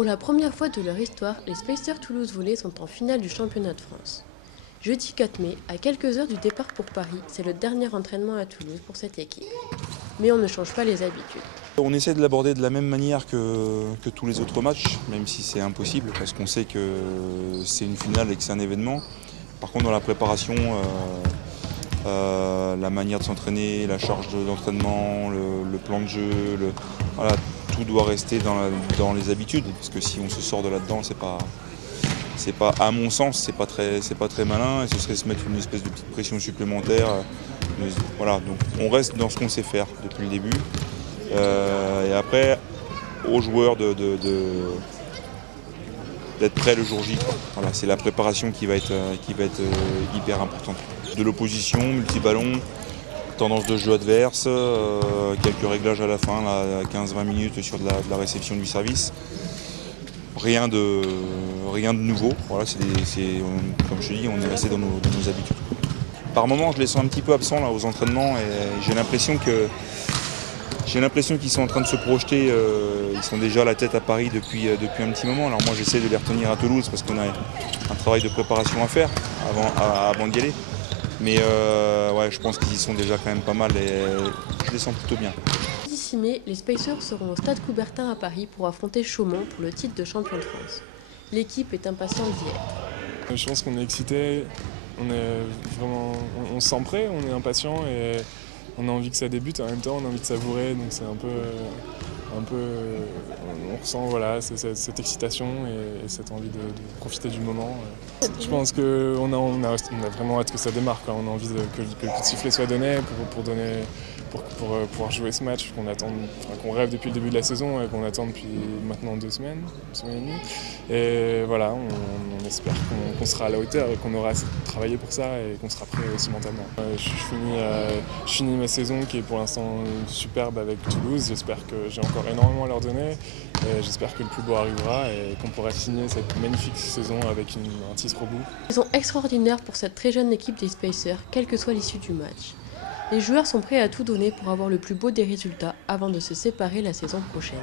Pour la première fois de leur histoire, les Spacers Toulouse Volley sont en finale du championnat de France. Jeudi 4 mai, à quelques heures du départ pour Paris, c'est le dernier entraînement à Toulouse pour cette équipe. Mais on ne change pas les habitudes. On essaie de l'aborder de la même manière que tous les autres matchs, même si c'est impossible, parce qu'on sait que c'est une finale et que c'est un événement. Par contre, dans la préparation, la manière de s'entraîner, la charge d'entraînement, le plan de jeu, voilà, tout doit rester dans les habitudes, parce que si on se sort de là-dedans, c'est pas, à mon sens, c'est pas très malin, et ce serait se mettre une espèce de petite pression supplémentaire. Voilà, donc on reste dans ce qu'on sait faire depuis le début. Et après, aux joueurs d'être prêts le jour J. Voilà, c'est la préparation qui va être hyper importante. De l'opposition, multi-ballon, tendance de jeu adverse, quelques réglages à la fin, 15-20 minutes sur de la réception du service. Rien de nouveau. Voilà, comme je te dis, on est resté dans nos habitudes. Par moments, je les sens un petit peu absents là, aux entraînements et j'ai l'impression qu'ils sont en train de se projeter. Ils sont déjà à la tête à Paris depuis un petit moment. Alors moi, j'essaie de les retenir à Toulouse parce qu'on a un travail de préparation à faire avant d'y aller. Mais ouais, je pense qu'ils y sont déjà quand même pas mal et je les sens plutôt bien. Le 6 mai, les Spacers seront au Stade Coubertin à Paris pour affronter Chaumont pour le titre de champion de France. L'équipe est impatiente d'y être. Je pense qu'on est excité, on se sent prêt, on est impatient et on a envie que ça débute, en même temps on a envie de savourer, donc c'est un peu on ressent voilà, cette excitation et cette envie de profiter du moment. Je pense qu'on a vraiment hâte que ça démarre, quoi. On a envie que le coup de sifflet soit donné pour pouvoir jouer ce match qu'on rêve depuis le début de la saison et qu'on attend depuis maintenant 2 semaines, une semaine et demie. Et voilà, on espère qu'on sera à la hauteur et qu'on aura travaillé pour ça et qu'on sera prêt aussi mentalement. Je finis ma saison qui est pour l'instant superbe avec Toulouse. J'espère que j'ai encore énormément à leur donner. J'espère que le plus beau arrivera et qu'on pourra signer cette magnifique saison avec un titre au bout. Saison extraordinaire pour cette très jeune équipe des Spacers, quelle que soit l'issue du match. Les joueurs sont prêts à tout donner pour avoir le plus beau des résultats avant de se séparer la saison prochaine.